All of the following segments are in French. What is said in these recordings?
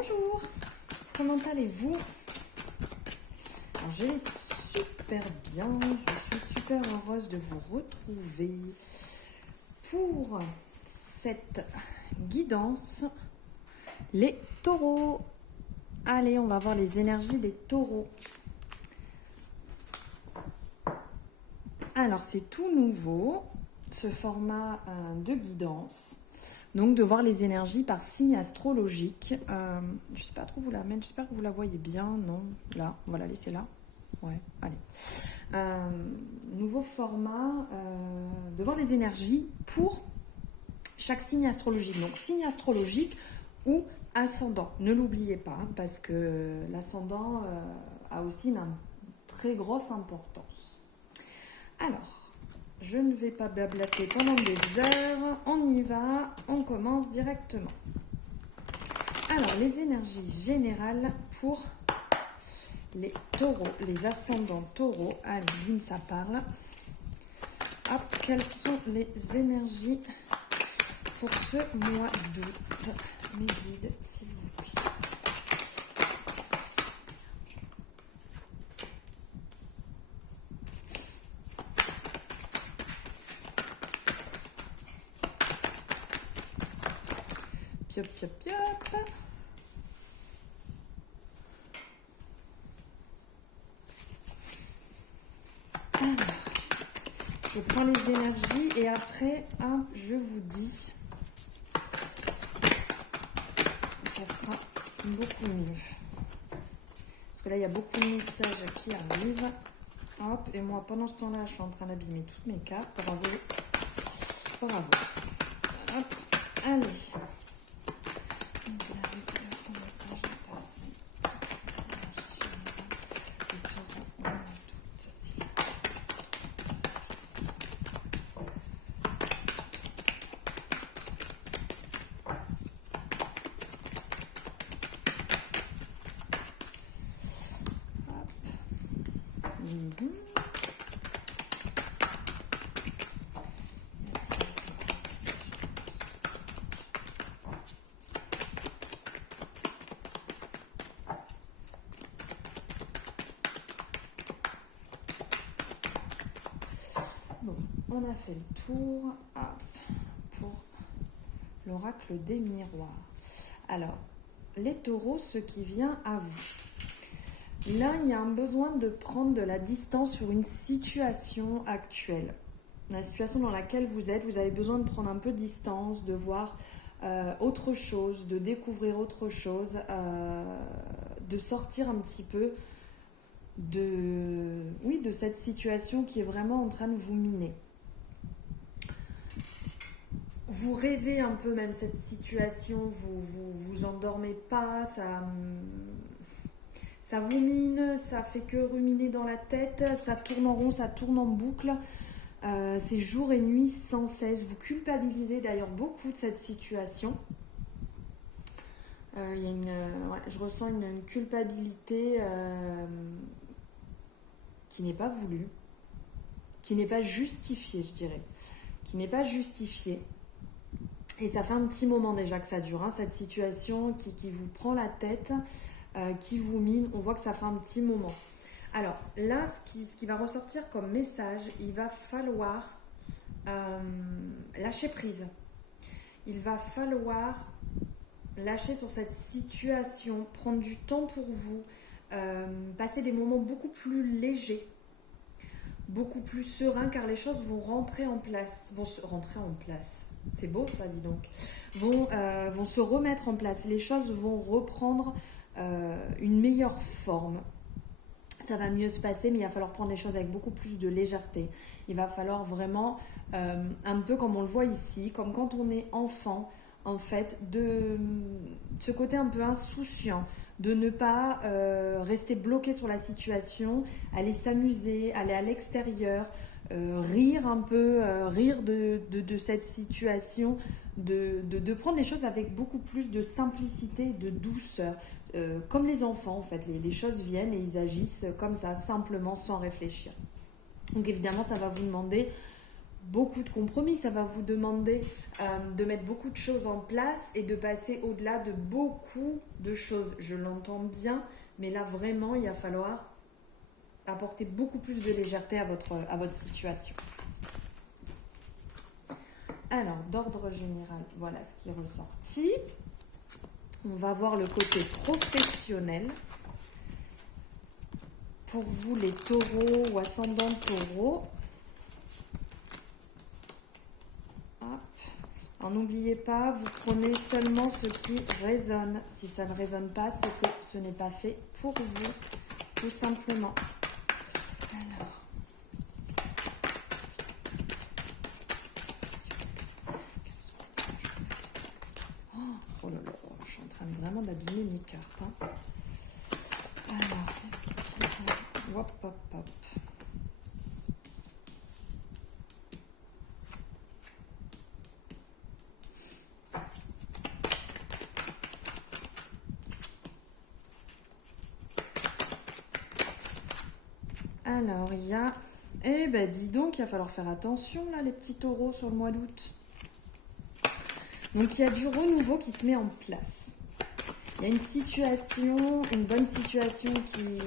Bonjour, comment allez-vous? Alors, je vais super bien, je suis super heureuse de vous retrouver pour cette guidance, les taureaux. Allez, on va voir les énergies des taureaux. Alors, c'est tout nouveau, ce format de guidance. Donc, de voir les énergies par signe astrologique. Je ne sais pas trop où la mettre, j'espère que vous la voyez bien. Non, là, on va la laisser là. Ouais, allez. Nouveau format, de voir les énergies pour chaque signe astrologique. Donc, signe astrologique ou ascendant. Ne l'oubliez pas, hein, parce que l'ascendant a aussi une très grosse importance. Alors, je ne vais pas blablater pendant des heures. On y va, on commence directement. Alors, les énergies générales pour les taureaux, les ascendants taureaux. Allez, Lynn, ça parle. Hop, quelles sont les énergies pour ce mois d'août? Mes guides, s'il vous plaît. Piop, piop, piop. Alors, je prends les énergies et après, je vous dis, ça sera beaucoup mieux. Parce que là, il y a beaucoup de messages qui arrivent. Hop, et moi, pendant ce temps-là, je suis en train d'abîmer toutes mes cartes. Bravo. Bravo. Hop, allez. Bon, on a fait le tour pour l'oracle des miroirs. Alors, les taureaux, ce qui vient à vous. Là, il y a un besoin de prendre de la distance sur une situation actuelle. La situation dans laquelle vous êtes, vous avez besoin de prendre un peu de distance, de voir autre chose, de découvrir autre chose, de sortir un petit peu de cette situation qui est vraiment en train de vous miner. Vous rêvez un peu même cette situation, vous endormez pas, ça vous mine, ça fait que ruminer dans la tête, ça tourne en rond, ça tourne en boucle, c'est jour et nuit sans cesse. Vous culpabilisez d'ailleurs beaucoup de cette situation. Je ressens une culpabilité qui n'est pas voulue, qui n'est pas justifiée, je dirais, qui n'est pas justifiée. Et ça fait un petit moment déjà que ça dure, hein, cette situation qui vous prend la tête, qui vous mine. On voit que ça fait un petit moment. Alors là, ce qui va ressortir comme message, il va falloir lâcher prise. Il va falloir lâcher sur cette situation, prendre du temps pour vous, passer des moments beaucoup plus légers, beaucoup plus sereins, car les choses vont rentrer en place, c'est beau ça, dis donc, vont se remettre en place, les choses vont reprendre une meilleure forme. Ça va mieux se passer, mais il va falloir prendre les choses avec beaucoup plus de légèreté. Il va falloir vraiment, un peu comme on le voit ici, comme quand on est enfant, en fait, de ce côté un peu insouciant, de ne pas rester bloqué sur la situation, aller s'amuser, aller à l'extérieur, rire un peu, rire de cette situation, de prendre les choses avec beaucoup plus de simplicité, de douceur. Comme les enfants, en fait, les choses viennent et ils agissent comme ça, simplement, sans réfléchir. Donc évidemment, ça va vous demander beaucoup de compromis, ça va vous demander de mettre beaucoup de choses en place et de passer au-delà de beaucoup de choses. Je l'entends bien, mais là vraiment, il va falloir apporter beaucoup plus de légèreté à votre situation. Alors, d'ordre général, voilà ce qui est ressorti. On va voir le côté professionnel. Pour vous, les taureaux ou ascendants taureaux. N'oubliez pas, vous prenez seulement ce qui résonne. Si ça ne résonne pas, c'est que ce n'est pas fait pour vous, tout simplement. Alors. Oh là là, je suis en train vraiment d'abîmer mes cartes. Hein. Alors, qu'est-ce qu'il faut? Hop, hop, hop. Alors, il y a... Eh ben, dis donc, il va falloir faire attention, là, les petits taureaux, sur le mois d'août. Donc, il y a du renouveau qui se met en place. Il y a une situation, une bonne situation qui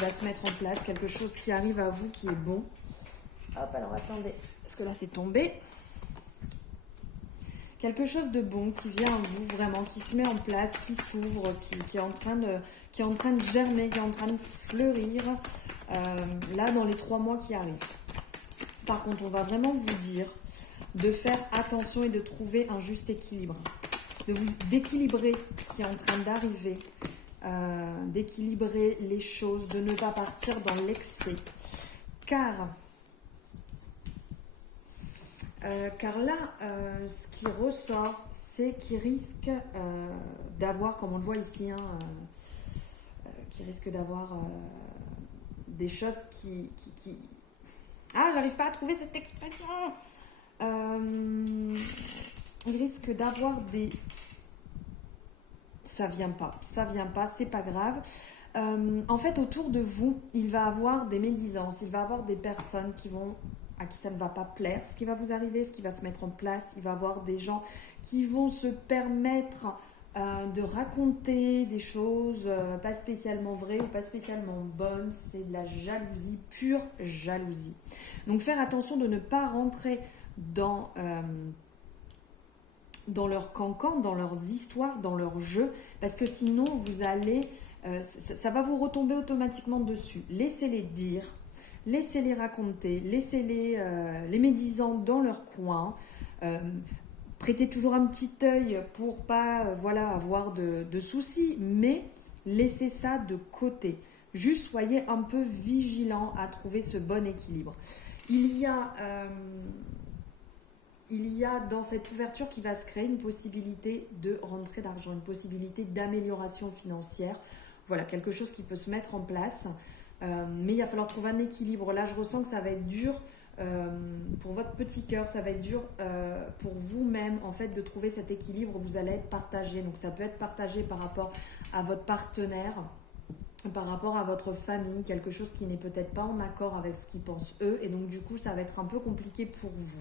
va se mettre en place. Quelque chose qui arrive à vous qui est bon. Hop, alors, attendez. Parce que là, c'est tombé. Quelque chose de bon qui vient à vous, vraiment, qui se met en place, qui s'ouvre, qui est en train de germer, qui est en train de fleurir. Là, dans les 3 mois qui arrivent. Par contre, on va vraiment vous dire de faire attention et de trouver un juste équilibre. D'équilibrer ce qui est en train d'arriver, d'équilibrer les choses, de ne pas partir dans l'excès. Car là, ce qui ressort, c'est qu'il risque d'avoir, comme on le voit ici, qui risque d'avoir... des choses qui... Ah, j'arrive pas à trouver cette expression. Il risque d'avoir des... Ça vient pas, c'est pas grave. En fait, autour de vous, il va avoir des médisances, il va avoir des personnes à qui ça ne va pas plaire, ce qui va vous arriver, ce qui va se mettre en place. Il va avoir des gens qui vont se permettre... de raconter des choses pas spécialement vraies ou pas spécialement bonnes. C'est de la jalousie, pure jalousie. Donc faire attention de ne pas rentrer dans leur cancan, dans leurs histoires, dans leurs jeux, parce que sinon vous allez, ça va vous retomber automatiquement dessus. Laissez-les dire, laissez-les raconter, laissez-les les médisants dans leur coin. Prêtez toujours un petit œil pour pas avoir de soucis, mais laissez ça de côté. Juste soyez un peu vigilant à trouver ce bon équilibre. Il y a dans cette ouverture qui va se créer une possibilité de rentrée d'argent, une possibilité d'amélioration financière. Voilà, quelque chose qui peut se mettre en place. Mais il va falloir trouver un équilibre. Là, je ressens que ça va être dur. Pour votre petit cœur, ça va être dur pour vous-même en fait de trouver cet équilibre. Vous allez être partagé, donc ça peut être partagé par rapport à votre partenaire, par rapport à votre famille, quelque chose qui n'est peut-être pas en accord avec ce qu'ils pensent eux, et donc du coup ça va être un peu compliqué pour vous.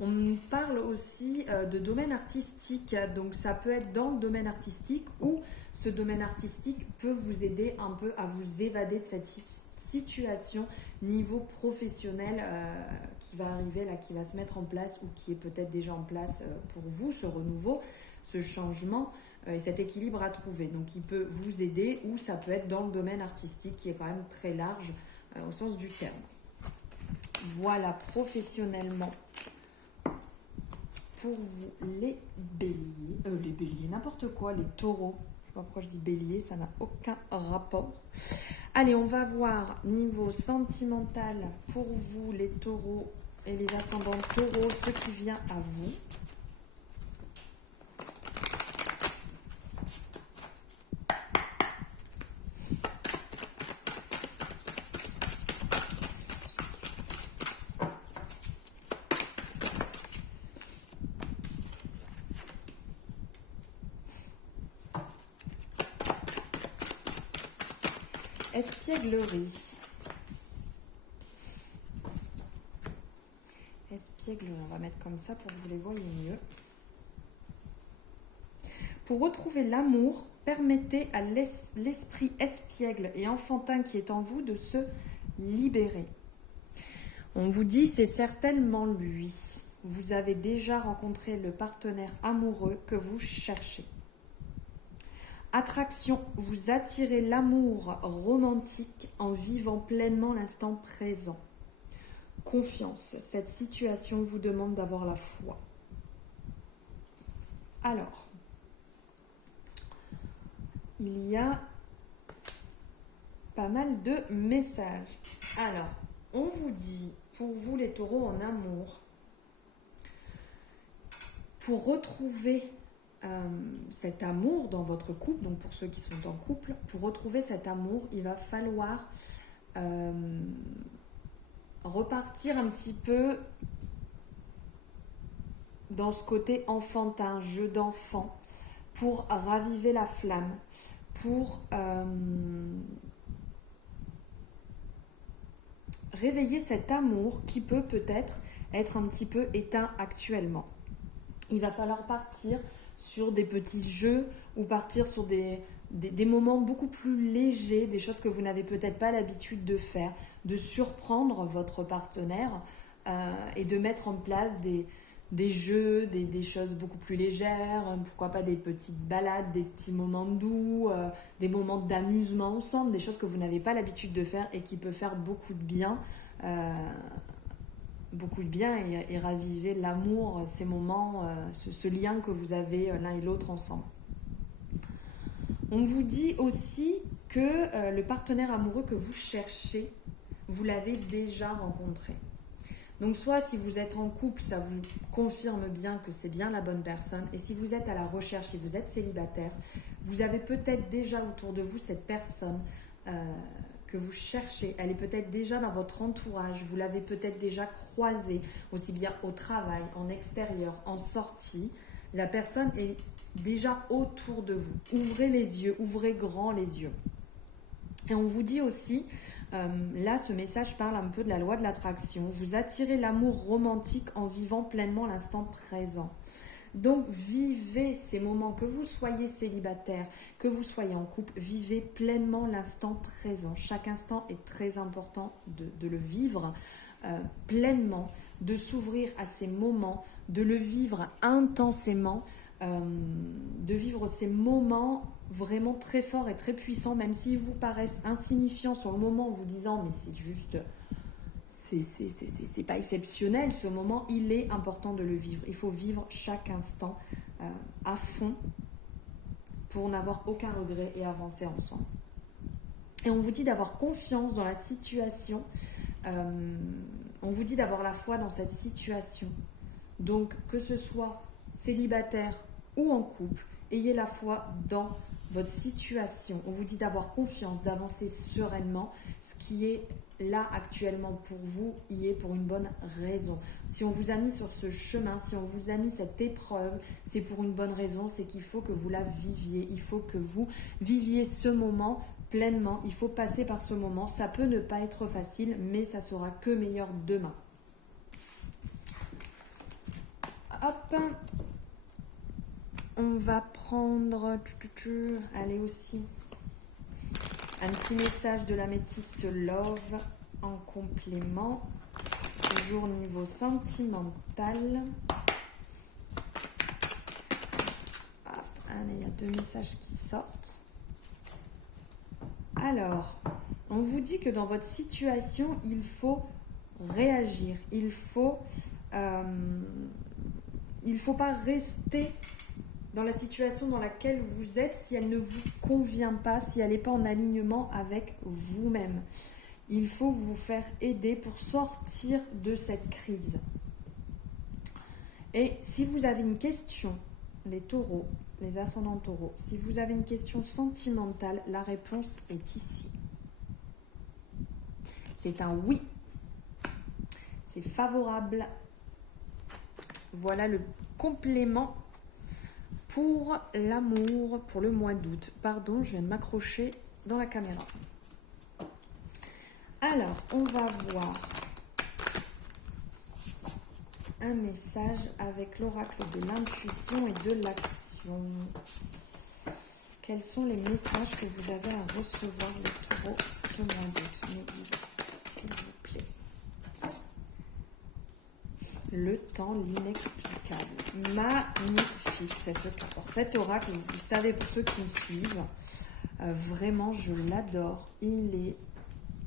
On parle aussi de domaine artistique, donc ça peut être dans le domaine artistique où ce domaine artistique peut vous aider un peu à vous évader de cette situation niveau professionnel qui va arriver là, qui va se mettre en place ou qui est peut-être déjà en place pour vous, ce renouveau, ce changement et cet équilibre à trouver. Donc il peut vous aider ou ça peut être dans le domaine artistique qui est quand même très large au sens du terme. Voilà, professionnellement pour vous les béliers, n'importe quoi, les taureaux. Je sais pas pourquoi je dis bélier, ça n'a aucun rapport. Allez, on va voir niveau sentimental pour vous, les taureaux et les ascendants taureaux, ce qui vient à vous. Espièglerie. espiègle, on va mettre comme ça pour que vous les voyez mieux. Pour retrouver l'amour, permettez à l'esprit espiègle et enfantin qui est en vous de se libérer. On vous dit, c'est certainement lui. Vous avez déjà rencontré le partenaire amoureux que vous cherchez. Attraction, vous attirez l'amour romantique en vivant pleinement l'instant présent. Confiance, cette situation vous demande d'avoir la foi. Alors, il y a pas mal de messages. Alors, on vous dit, pour vous les taureaux en amour, pour retrouver cet amour dans votre couple, donc pour ceux qui sont en couple, pour retrouver cet amour, il va falloir repartir un petit peu dans ce côté enfantin, jeu d'enfant, pour raviver la flamme, pour réveiller cet amour qui peut peut-être être un petit peu éteint actuellement. Il va falloir partir sur des petits jeux ou partir sur des moments beaucoup plus légers, des choses que vous n'avez peut-être pas l'habitude de faire, de surprendre votre partenaire et de mettre en place des jeux, des choses beaucoup plus légères, pourquoi pas des petites balades, des petits moments doux, des moments d'amusement ensemble, des choses que vous n'avez pas l'habitude de faire et qui peuvent faire beaucoup de bien et raviver l'amour, ces moments, ce lien que vous avez l'un et l'autre ensemble. On vous dit aussi que le partenaire amoureux que vous cherchez, vous l'avez déjà rencontré. Donc soit si vous êtes en couple, ça vous confirme bien que c'est bien la bonne personne. Et si vous êtes à la recherche, si vous êtes célibataire, vous avez peut-être déjà autour de vous cette personne que vous cherchez. Elle est peut-être déjà dans votre entourage. Vous l'avez peut-être déjà croisée, aussi bien au travail, en extérieur, en sortie. La personne est déjà autour de vous. Ouvrez les yeux, ouvrez grand les yeux. Et on vous dit aussi... là, ce message parle un peu de la loi de l'attraction. Vous attirez l'amour romantique en vivant pleinement l'instant présent. Donc, vivez ces moments, que vous soyez célibataire, que vous soyez en couple, vivez pleinement l'instant présent. Chaque instant est très important de le vivre pleinement, de s'ouvrir à ces moments, de le vivre intensément, de vivre ces moments vraiment très forts et très puissants, même s'ils vous paraissent insignifiants sur le moment en vous disant mais c'est juste, c'est pas exceptionnel ce moment, il est important de le vivre. Il faut vivre chaque instant à fond pour n'avoir aucun regret et avancer ensemble. Et on vous dit d'avoir confiance dans la situation, on vous dit d'avoir la foi dans cette situation. Donc que ce soit célibataire ou en couple, ayez la foi dans votre situation. On vous dit d'avoir confiance, d'avancer sereinement. Ce qui est là actuellement pour vous, y est pour une bonne raison. Si on vous a mis sur ce chemin, si on vous a mis cette épreuve, c'est pour une bonne raison, c'est qu'il faut que vous la viviez. Il faut que vous viviez ce moment pleinement. Il faut passer par ce moment. Ça peut ne pas être facile, mais ça sera que meilleur demain. Hop. On va prendre, allez aussi, un petit message de l'améthyste Love en complément, toujours niveau sentimental. Ah, allez, il y a 2 messages qui sortent. Alors, on vous dit que dans votre situation, il faut réagir, il faut pas rester dans la situation dans laquelle vous êtes si elle ne vous convient pas, si elle n'est pas en alignement avec vous-même. Il faut vous faire aider pour sortir de cette crise. Et si vous avez une question, les taureaux, les ascendants taureaux, si vous avez une question sentimentale, la réponse est ici. C'est un oui. C'est favorable. Voilà le complément pour l'amour, pour le mois d'août. Pardon, je viens de m'accrocher dans la caméra. Alors, on va voir un message avec l'oracle de l'intuition et de l'action. Quels sont les messages que vous avez à recevoir, les taureaux, ce mois d'août? Mes guides, s'il vous plaît. Le temps, l'inexplicable. Magnifique cette carte. Alors, cet oracle, vous savez, pour ceux qui me suivent, vraiment, je l'adore. Il est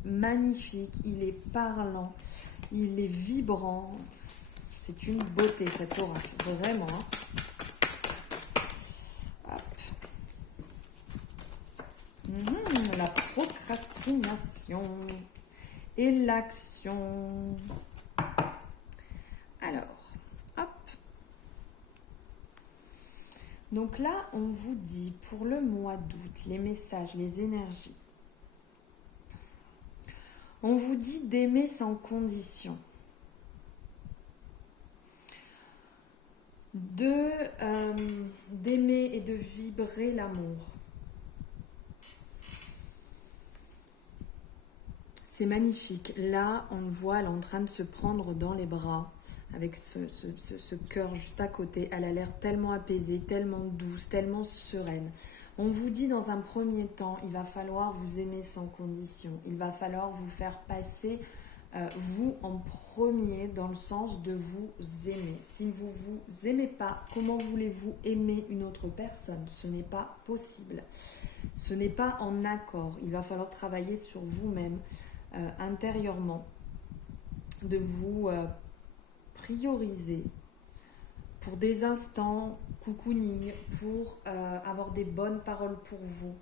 magnifique, il est parlant, il est vibrant. C'est une beauté cet oracle, vraiment. La procrastination et l'action. Alors, hop. Donc là, on vous dit pour le mois d'août, les messages, les énergies. On vous dit d'aimer sans condition. D'aimer et de vibrer l'amour. C'est magnifique. Là, on le voit, elle est en train de se prendre dans les bras avec ce cœur juste à côté. Elle a l'air tellement apaisée, tellement douce, tellement sereine. On vous dit dans un premier temps, il va falloir vous aimer sans condition. Il va falloir vous faire passer vous en premier dans le sens de vous aimer. Si vous ne vous aimez pas, comment voulez-vous aimer une autre personne? Ce n'est pas possible. Ce n'est pas en accord. Il va falloir travailler sur vous-même intérieurement, de vous prioriser pour des instants cocooning, pour avoir des bonnes paroles pour vous,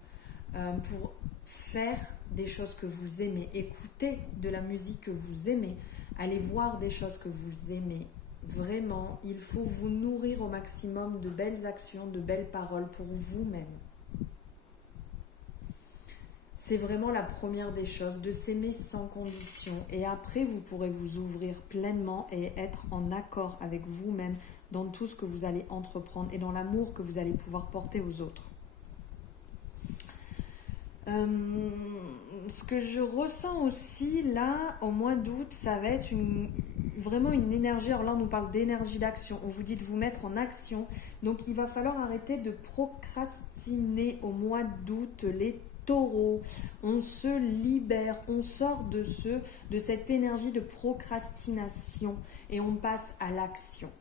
pour faire des choses que vous aimez, écouter de la musique que vous aimez, aller voir des choses que vous aimez. Vraiment, il faut vous nourrir au maximum de belles actions, de belles paroles pour vous-même. C'est vraiment la première des choses, de s'aimer sans condition. Et après, vous pourrez vous ouvrir pleinement et être en accord avec vous-même dans tout ce que vous allez entreprendre et dans l'amour que vous allez pouvoir porter aux autres. Ce que je ressens aussi là, au mois d'août, ça va être vraiment une énergie. Alors là, on nous parle d'énergie d'action. On vous dit de vous mettre en action. Donc, il va falloir arrêter de procrastiner au mois d'août, les taureaux. On se libère, on sort de cette énergie de procrastination et on passe à l'action.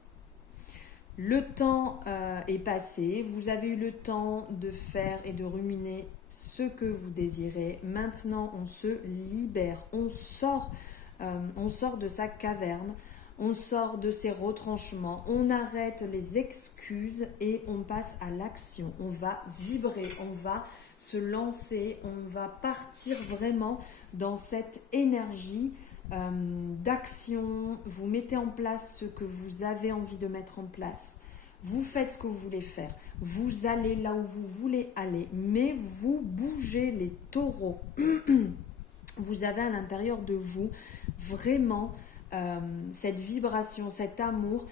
Le temps est passé, vous avez eu le temps de faire et de ruminer ce que vous désirez. Maintenant, on se libère, on sort de sa caverne, on sort de ses retranchements, on arrête les excuses et on passe à l'action. On va vibrer, on va se lancer, on va partir vraiment dans cette énergie d'action. Vous mettez en place ce que vous avez envie de mettre en place. Vous faites ce que vous voulez faire. Vous allez là où vous voulez aller. Mais vous bougez, les taureaux. Vous avez à l'intérieur de vous vraiment cette vibration, cet amour.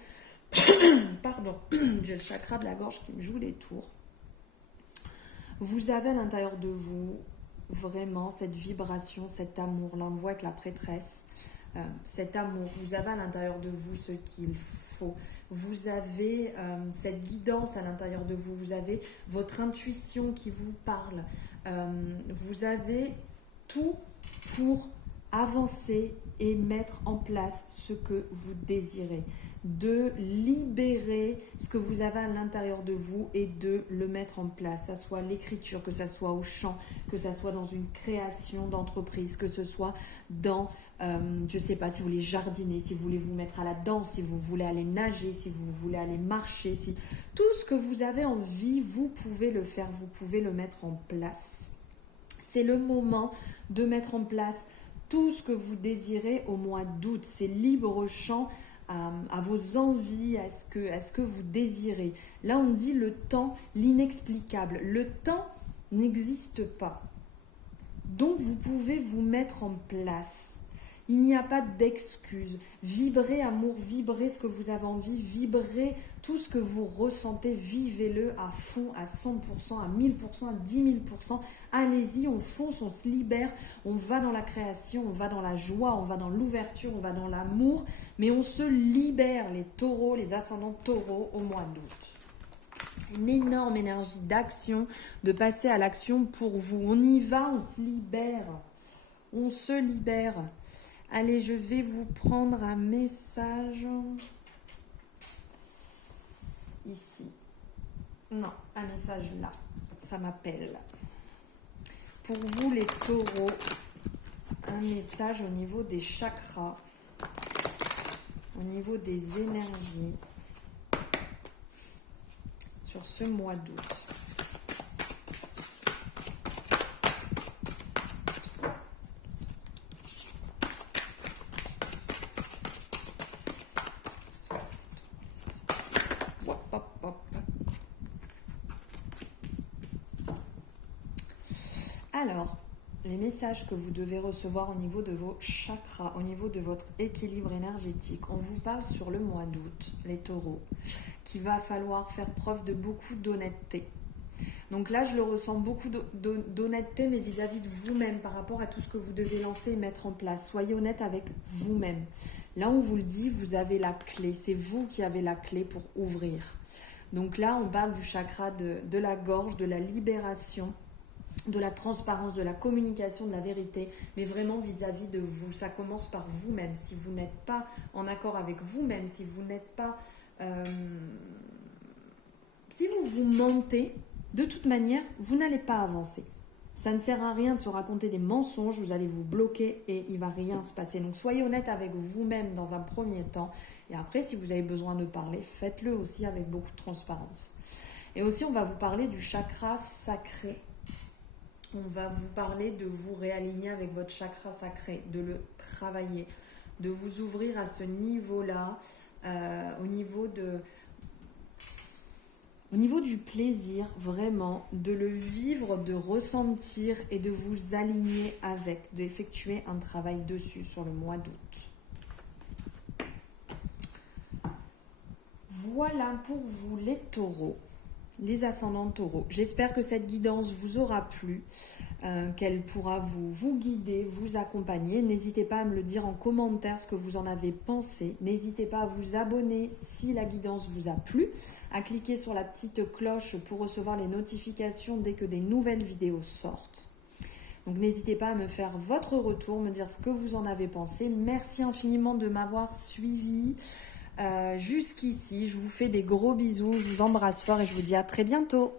Pardon, j'ai le chakra de la gorge qui me joue les tours. Vous avez à l'intérieur de vous vraiment cette vibration, cet amour. Là, on le voit avec la prêtresse. Cet amour, vous avez à l'intérieur de vous ce qu'il faut. Vous avez cette guidance à l'intérieur de vous. Vous avez votre intuition qui vous parle. Vous avez tout pour avancer et mettre en place ce que vous désirez. De libérer ce que vous avez à l'intérieur de vous et de le mettre en place. Que ce soit l'écriture, que ce soit au chant, que ce soit dans une création d'entreprise, que ce soit dans, je ne sais pas, si vous voulez jardiner, si vous voulez vous mettre à la danse, si vous voulez aller nager, si vous voulez aller marcher, si tout ce que vous avez envie, vous pouvez le faire, vous pouvez le mettre en place. C'est le moment de mettre en place tout ce que vous désirez au mois d'août. C'est libre champ à vos envies, à ce que vous désirez. Là, on dit le temps, l'inexplicable. Le temps n'existe pas. Donc, vous pouvez vous mettre en place. Il n'y a pas d'excuses. Vibrez amour, vibrez ce que vous avez envie, vibrez tout ce que vous ressentez, vivez-le à fond, à 100%, à 1000%, à 10 000%. Allez-y, on fonce, on se libère, on va dans la création, on va dans la joie, on va dans l'ouverture, on va dans l'amour, mais on se libère, les taureaux, les ascendants taureaux au mois d'août. Une énorme énergie d'action, de passer à l'action pour vous. On y va, on se libère, on se libère. Allez, je vais vous prendre un message ici. Non, un message là. Ça m'appelle. Pour vous les taureaux, un message au niveau des chakras, au niveau des énergies sur ce mois d'août. Alors, les messages que vous devez recevoir au niveau de vos chakras, au niveau de votre équilibre énergétique, on vous parle sur le mois d'août, les taureaux, qu'il va falloir faire preuve de beaucoup d'honnêteté. Donc là, je le ressens beaucoup d'honnêteté, mais vis-à-vis de vous-même, par rapport à tout ce que vous devez lancer et mettre en place. Soyez honnête avec vous-même. Là, on vous le dit, vous avez la clé. C'est vous qui avez la clé pour ouvrir. Donc là, on parle du chakra de la gorge, de la libération, de la transparence, de la communication, de la vérité, mais vraiment vis-à-vis de vous. Ça commence par vous-même. Si vous n'êtes pas en accord avec vous-même, si vous n'êtes pas... si vous mentez, de toute manière, vous n'allez pas avancer. Ça ne sert à rien de se raconter des mensonges, vous allez vous bloquer et il ne va rien se passer. Donc soyez honnête avec vous-même dans un premier temps. Et après, si vous avez besoin de parler, faites-le aussi avec beaucoup de transparence. Et aussi, on va vous parler du chakra sacré. On va vous parler de vous réaligner avec votre chakra sacré, de le travailler, de vous ouvrir à ce niveau-là, au niveau du plaisir, vraiment, de le vivre, de ressentir et de vous aligner avec, d'effectuer un travail dessus sur le mois d'août. Voilà pour vous les taureaux, les ascendants taureaux. J'espère que cette guidance vous aura plu, qu'elle pourra vous guider, vous accompagner. N'hésitez pas à me le dire en commentaire ce que vous en avez pensé. N'hésitez pas à vous abonner si la guidance vous a plu, à cliquer sur la petite cloche pour recevoir les notifications dès que des nouvelles vidéos sortent. Donc n'hésitez pas à me faire votre retour, me dire ce que vous en avez pensé. Merci infiniment de m'avoir suivi jusqu'ici. Je vous fais des gros bisous, je vous embrasse fort et je vous dis à très bientôt.